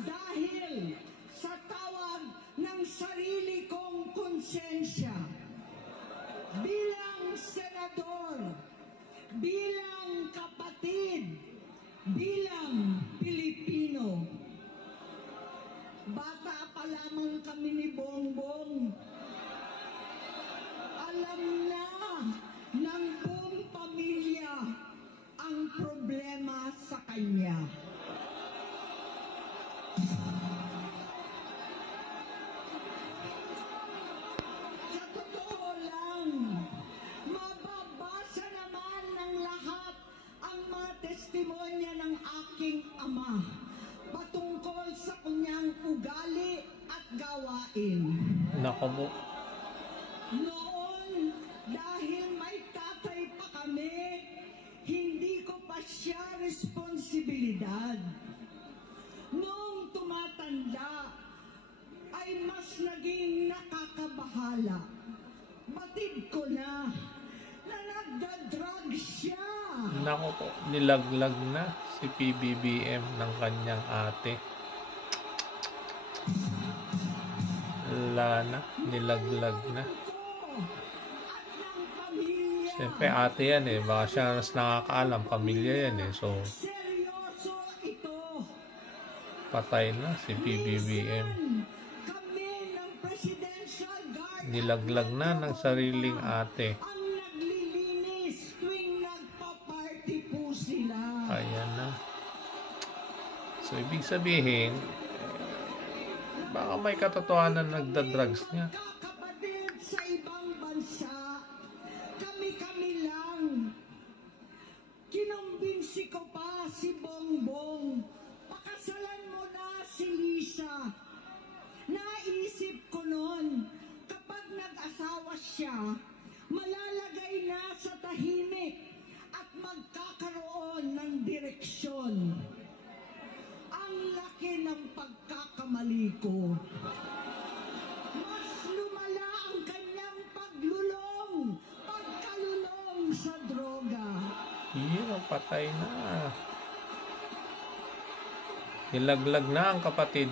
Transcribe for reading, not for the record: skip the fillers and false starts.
Dahil sa tawag ng sarili kong konsensya, bilang senador, bilang kapatid, bilang Pilipino. Bata pa lamang kami ni Bongbong. Alam na ng buong pamilya ang problema sa kanya. Sa totoo lang, mababasa naman ng lahat ang mga testimonya ng aking ama patungkol sa kanyang ugali at gawain. Nako po. Noon, dahil may tatay pa kami, hindi ko pa siya responsibilidad. Noong tumatanda, ay mas naging nakakabahala. Batid ko na nagda-drug siya. Nako po, nilaglag na si PBBM ng kanyang ate. Wala na, nilaglag na. Siyempre ate yan eh, baka siya mas nakakaalam, pamilya yan eh. So, patay na si PBBM. Nilaglag na ng sariling ate. Kaya na. So, ibig sabihin, baka may katotohanan nagda-drugs niya. Kapatid sa ibang bansa, kami-kami lang. Kinumbinsi ko pa si Bongbong. Pakasalan mo na si Lisa. Naisip ko noon, kapag nag-asawa siya, malalagay na sa tahimik at magkakaroon ng direksyon. Ang laki ng pagkakamali ko. Mas lumala ang kanyang pagkalulong sa droga. Patay na. Nilaglag na ang kapatid.